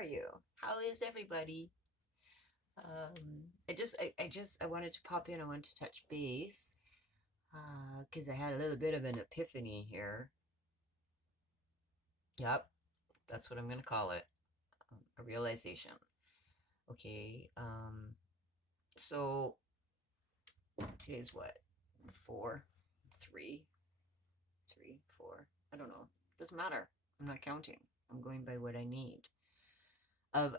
are you? How is everybody? I wanted to pop in. I wanted to touch base because I had a little bit of an epiphany here. Yep, that's what I'm going to call it. A realization. Okay. So today's what? Four, three, three, four. I don't know. Doesn't matter. I'm not counting. I'm going by what I need. Of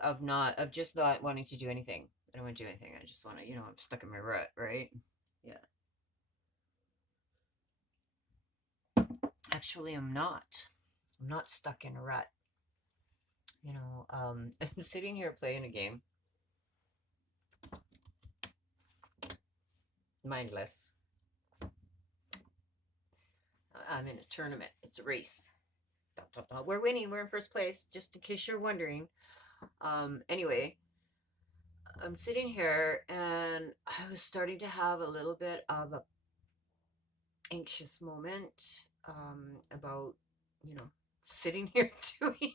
just not wanting to do anything. I don't want to do anything. I just want to, I'm stuck in my rut, right? Yeah. Actually, I'm not. I'm not stuck in a rut. I'm sitting here playing a game, mindless. I'm in a tournament. It's a race. We're winning. We're in first place, just in case you're wondering. Anyway, I'm sitting here and I was starting to have a little bit of a anxious moment about, you know, sitting here doing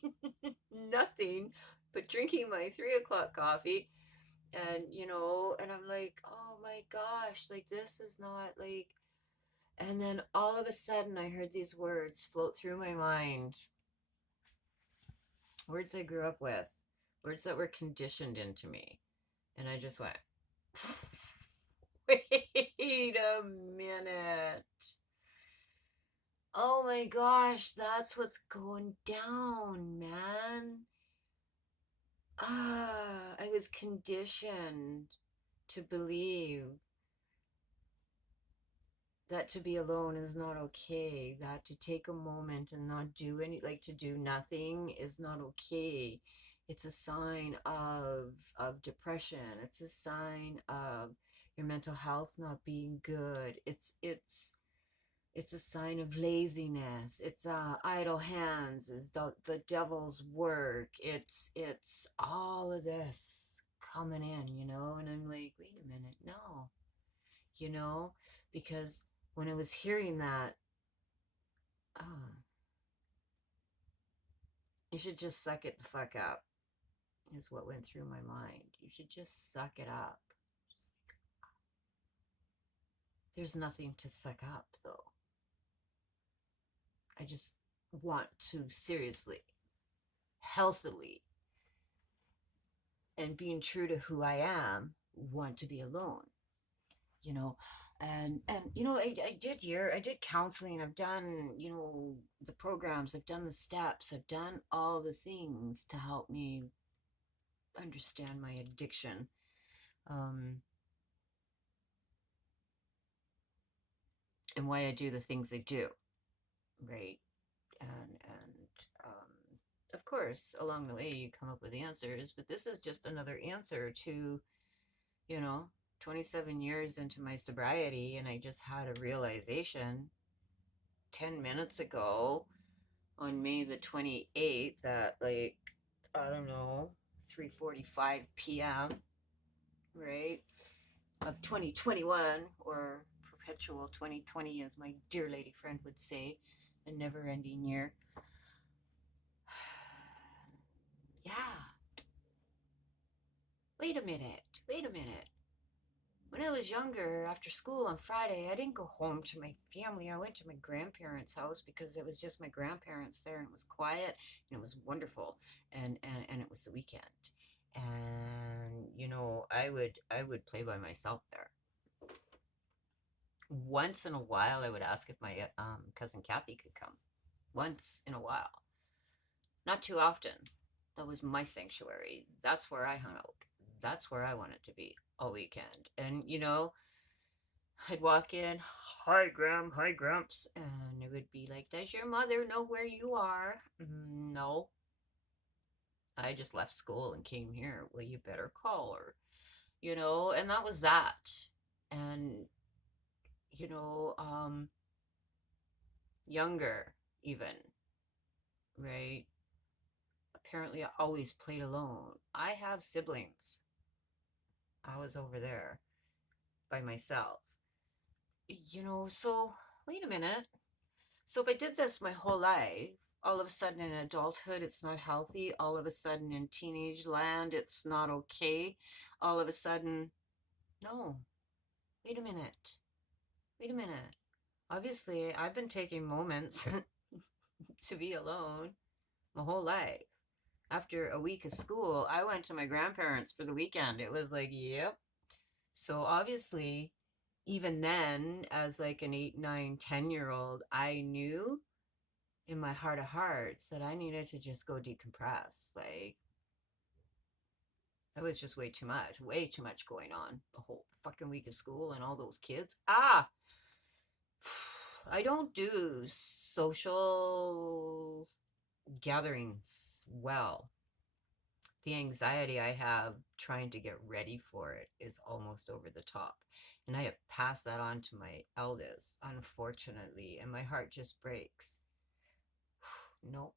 nothing but drinking my 3 o'clock coffee. And, and I'm like, oh my gosh, like this is not like. And then all of a sudden, I heard these words float through my mind, words I grew up with, words that were conditioned into me. And I just went, wait a minute. Oh my gosh, that's what's going down, man. I was conditioned to believe that to be alone is not okay, that to take a moment and not do any, like to do nothing is not okay. It's a sign of depression. It's a sign of your mental health not being good. It's a sign of laziness. It's idle hands is the devil's work. It's all of this coming in, and I'm like, wait a minute, no, you know, because when I was hearing that, oh, you should just suck it the fuck up, is what went through my mind. You should just suck it up. There's nothing to suck up, though. I just want to seriously, healthily, and being true to who I am, want to be alone, you know. I did counseling. I've done, the programs, I've done the steps, I've done all the things to help me understand my addiction. Um, and why I do the things I do, right? And of course, along the way, you come up with answers, but this is just another answer to, you know, 27 years into my sobriety, and I just had a realization 10 minutes ago on May the 28th at like, I don't know, 3:45 p.m., right? Of 2021, or perpetual 2020, as my dear lady friend would say, a never ending year. Yeah. Wait a minute. Wait a minute. When I was younger, after school on Friday, I didn't go home to my family. I went to my grandparents' house because it was just my grandparents there, and it was quiet and it was wonderful, and it was the weekend. And I would play by myself there. Once in a while, I would ask if my cousin Kathy could come. Once in a while, not too often. That was my sanctuary. That's where I hung out. That's where I wanted to be all weekend. And I'd walk in, hi Gram, hi Grumps, and it would be like, does your mother know where you are? No, I just left school and came here. Well, you better call her, and that was that. And you know, um, younger even, right? Apparently, I always played alone. I have siblings. I was over there by myself. So wait a minute. So if I did this my whole life, All of a sudden in adulthood, it's not healthy. All of a sudden in teenage land, it's not okay. All of a sudden, no, wait a minute. Wait a minute. Obviously, I've been taking moments to be alone my whole life. After a week of school, I went to my grandparents for the weekend. It was like, yep. So obviously, even then, as like an 8, 9, 10 year old, I knew in my heart of hearts that I needed to just go decompress. Like, that was just way too much going on. The whole fucking week of school and all those kids. Ah, I don't do social gatherings well. The anxiety I have trying to get ready for it is almost over the top. And I have passed that on to my eldest, unfortunately, and my heart just breaks. Nope.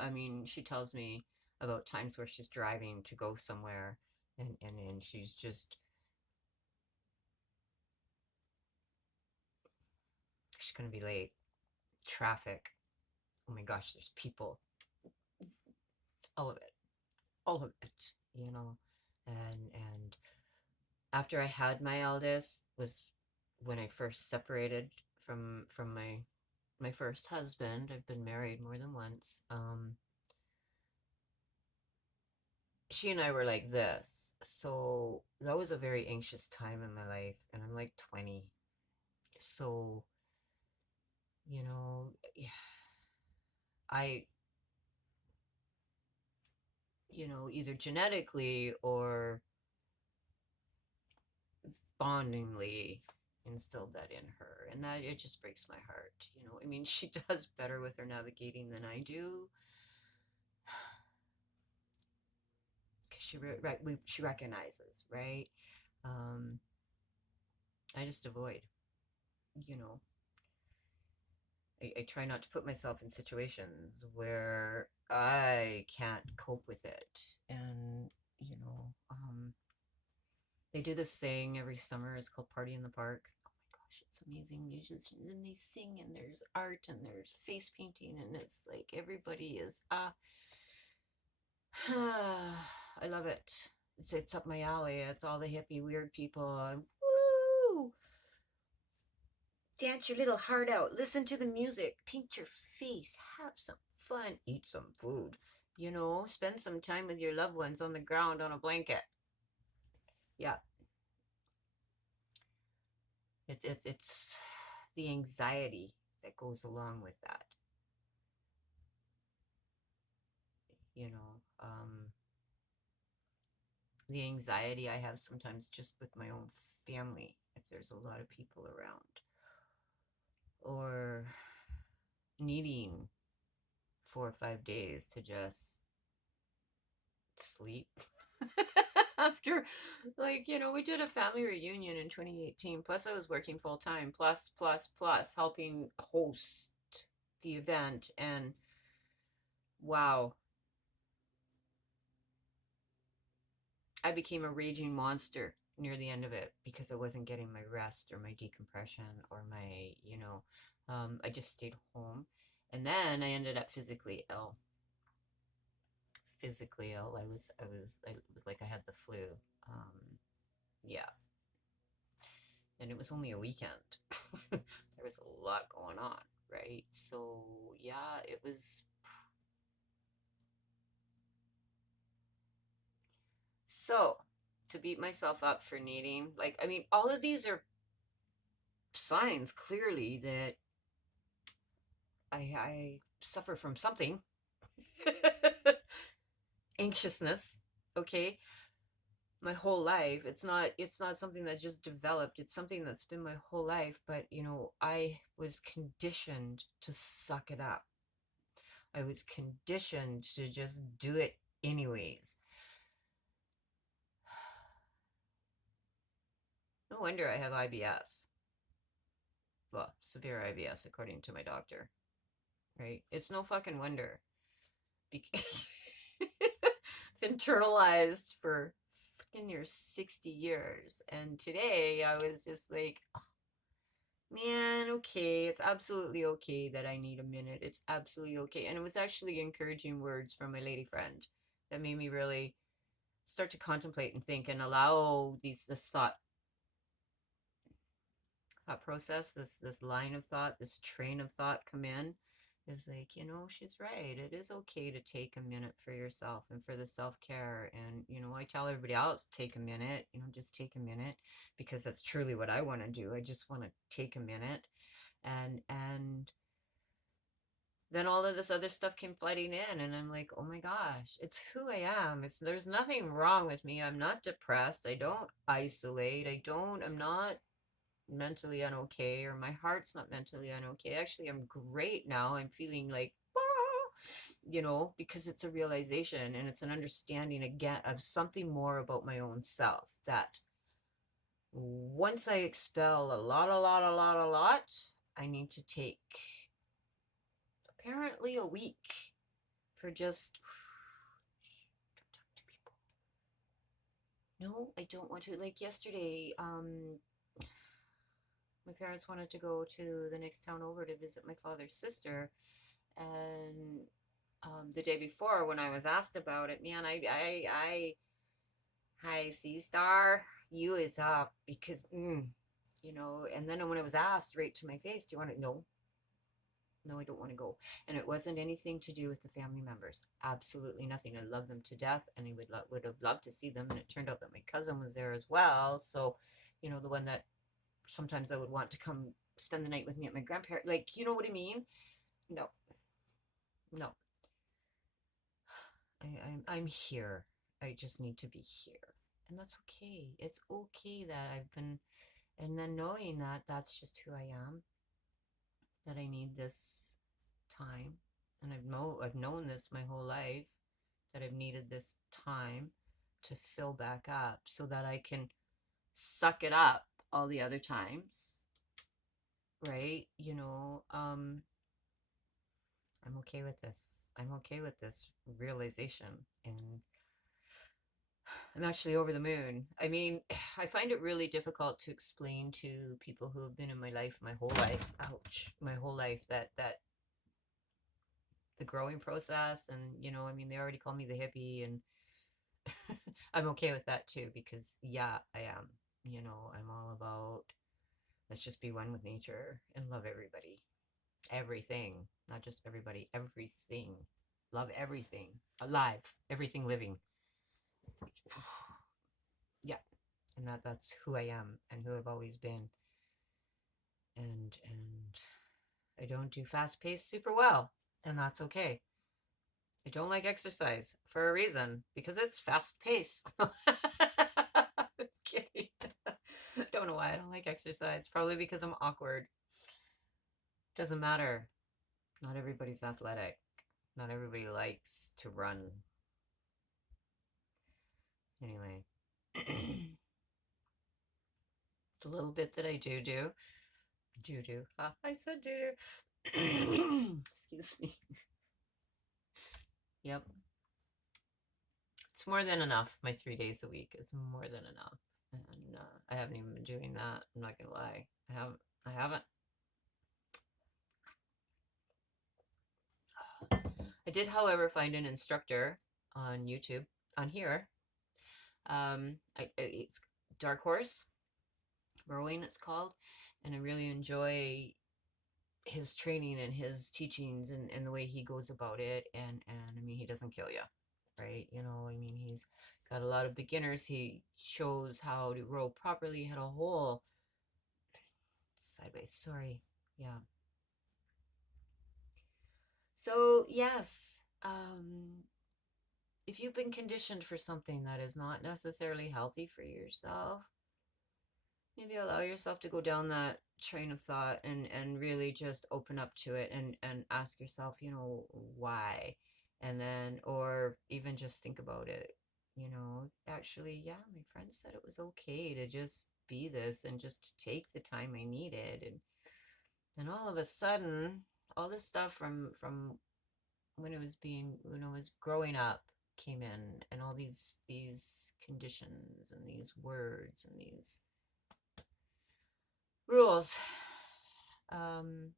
I mean, she tells me about times where she's driving to go somewhere and she's gonna be late. Traffic. Oh my gosh, there's people. All of it. All of it, And after I had my eldest was when I first separated from my first husband. I've been married more than once. She and I were like this. So that was a very anxious time in my life, and I'm like 20. So, you know, I, either genetically or bondingly instilled that in her, and that it just breaks my heart. I mean, she does better with her navigating than I do, because she recognizes, right? um I just avoid, you know I try not to put myself in situations where I can't cope with it. And they do this thing every summer. It's called Party in the Park. Oh my gosh, it's amazing. Musicians, and they sing, and there's art, and there's face painting, and it's like everybody is I love it. It's up my alley. It's all the hippie weird people. Woo! Dance your little heart out. Listen to the music. Paint your face. Have some fun. Eat some food. Spend some time with your loved ones on the ground on a blanket. Yeah, it's the anxiety that goes along with that. You know, the anxiety I have sometimes just with my own family, if there's a lot of people around, or needing 4 or 5 days to just sleep. After, like, we did a family reunion in 2018, plus I was working full time, plus helping host the event. And wow, I became a raging monster near the end of it because I wasn't getting my rest or my decompression or my, I just stayed home. And then I ended up physically ill. Physically ill. It was like I had the flu. Yeah. And it was only a weekend. There was a lot going on, right? So, yeah, it was. So, to beat myself up for needing, like, I mean, all of these are signs clearly that I suffer from something. Anxiousness, okay? My whole life. It's not something that just developed. It's something that's been my whole life, but I was conditioned to suck it up. I was conditioned to just do it anyways. No wonder I have IBS. Well, severe IBS, according to my doctor, right? It's no fucking wonder. Because internalized for fucking near 60 years. And today I was just like, oh, Man, okay, it's absolutely okay that I need a minute. It's absolutely okay. And it was actually encouraging words from my lady friend that made me really start to contemplate and think and allow this thought process, this line of thought, this train of thought come in. Is like, she's right. It is okay to take a minute for yourself and for the self-care. And, I tell everybody else, take a minute, just take a minute, because that's truly what I want to do. I just want to take a minute. And then all of this other stuff came flooding in, and I'm like, oh my gosh, it's who I am. There's nothing wrong with me. I'm not depressed. I don't isolate. I'm not mentally unokay, or my heart's not mentally unokay. Actually, I'm great now. I'm feeling like, because it's a realization and it's an understanding again of something more about my own self, that once I expel a lot, I need to take apparently a week for just don't talk to people. No, I don't want to. Like yesterday, my parents wanted to go to the next town over to visit my father's sister, and the day before, when I was asked about it, man, hi, Sea Star, you is up because, and then when it was asked right to my face, do you want to? No, no, I don't want to go. And it wasn't anything to do with the family members. Absolutely nothing. I love them to death, and I would have loved to see them. And it turned out that my cousin was there as well. So, the one that sometimes I would want to come spend the night with me at my grandparents. Like, you know what I mean? No, no. I'm here. I just need to be here. And that's okay. It's okay that I've been, and then knowing that that's just who I am, that I need this time. And I've known this my whole life, that I've needed this time to fill back up so that I can suck it up all the other times, right? I'm okay with this. I'm okay with this realization. And I'm actually over the moon. I mean, I find it really difficult to explain to people who have been in my life my whole life, ouch, my whole life, that the growing process. And, I mean, they already call me the hippie, and I'm okay with that too, because yeah, I am. I'm all about, let's just be one with nature and love everybody, everything, not just everybody, everything. Love everything alive, everything living. Yeah, and that's who I am and who I've always been. And I don't do fast paced super well, and that's okay. I don't like exercise for a reason, because it's fast paced. Okay. Don't know why I don't like exercise. Probably because I'm awkward. Doesn't matter. Not everybody's athletic. Not everybody likes to run. Anyway, the little bit that I do. I said do. Excuse me. Yep. It's more than enough. My 3 days a week is more than enough. And I haven't even been doing that. I'm not gonna lie. I haven't. I did, however, find an instructor on YouTube, on here. It's Dark Horse Rowing, it's called, and I really enjoy his training and his teachings, and the way he goes about it. And I mean, he doesn't kill you, right? I mean, he's got a lot of beginners. He shows how to row properly. Had a whole sideways. Sorry. Yeah. So yes, if you've been conditioned for something that is not necessarily healthy for yourself, maybe allow yourself to go down that train of thought, and really just open up to it, and ask yourself, why. And then, or even just think about it, actually, yeah, my friend said it was okay to just be this, and just to take the time I needed. And all of a sudden, all this stuff from when I was growing up came in, and all these conditions and these words and these rules. Um,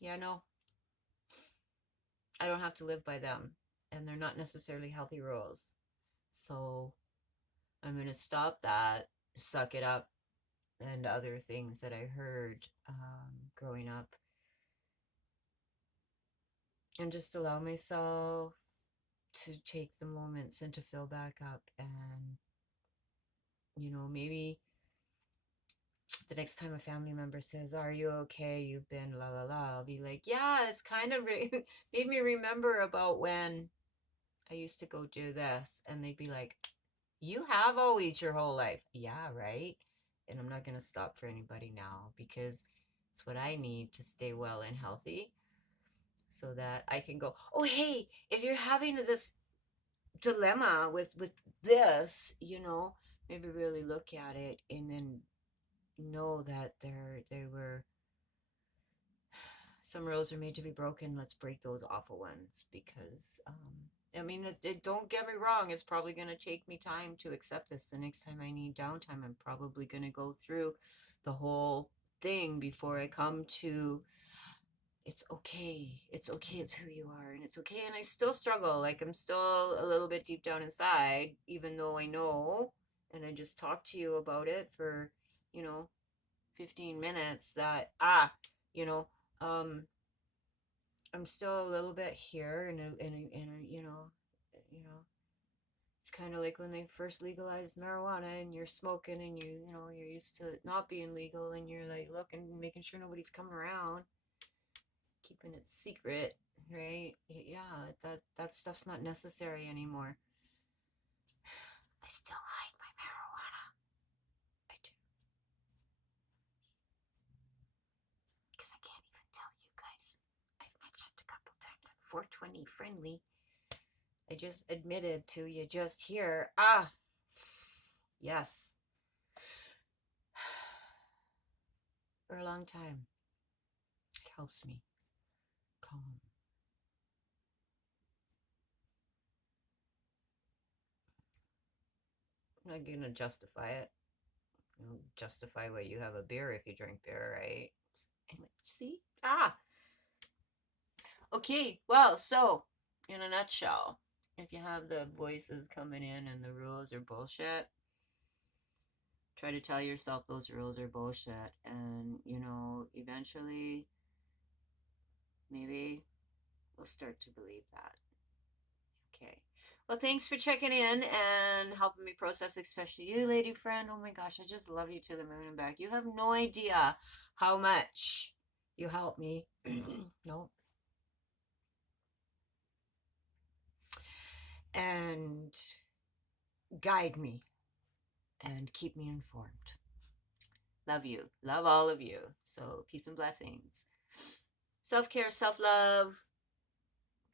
yeah, no, I don't have to live by them, and they're not necessarily healthy rules. So I'm gonna stop that, suck it up, and other things that I heard growing up, and just allow myself to take the moments and to fill back up. And, maybe the next time a family member says, "Are you okay? You've been la la la," I'll be like, "Yeah, it's kind of made me remember about when I used to go do this." And they'd be like, "You have always your whole life." Yeah, right. And I'm not going to stop for anybody now because it's what I need to stay well and healthy so that I can go, "Oh, hey, if you're having this dilemma with this, maybe really look at it and then know that they were some rules are made to be broken. Let's break those awful ones because I mean, don't get me wrong, it's probably going to take me time to accept this. The next time I need downtime, I'm probably going to go through the whole thing before I come to it's okay. It's okay. It's who you are, and it's okay. And I still struggle. Like, I'm still a little bit deep down inside, even though I know, and I just talked to you about it for, you know, 15 minutes that, you know, um, I'm still a little bit here, it's kind of like when they first legalized marijuana and you're smoking and you're used to it not being legal and you're like looking, making sure nobody's coming around, keeping it secret, right? Yeah, that stuff's not necessary anymore. I still hide my marijuana. I do. Because I can't even tell you guys. I've mentioned a couple times I'm 420 friendly. I just admitted to you just here. Yes. For a long time. It helps me calm. I'm not gonna justify it. Justify why you have a beer if you drink beer, right? Anyway, see? Okay, well, so in a nutshell, if you have the voices coming in and the rules are bullshit, try to tell yourself those rules are bullshit. And, eventually, maybe we'll start to believe that. Okay. Well, thanks for checking in and helping me process, especially you, lady friend. Oh my gosh, I just love you to the moon and back. You have no idea how much you help me. No. And guide me and keep me informed. Love you. Love all of you. So, peace and blessings. Self care, self love,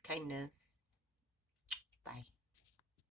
kindness. Bye.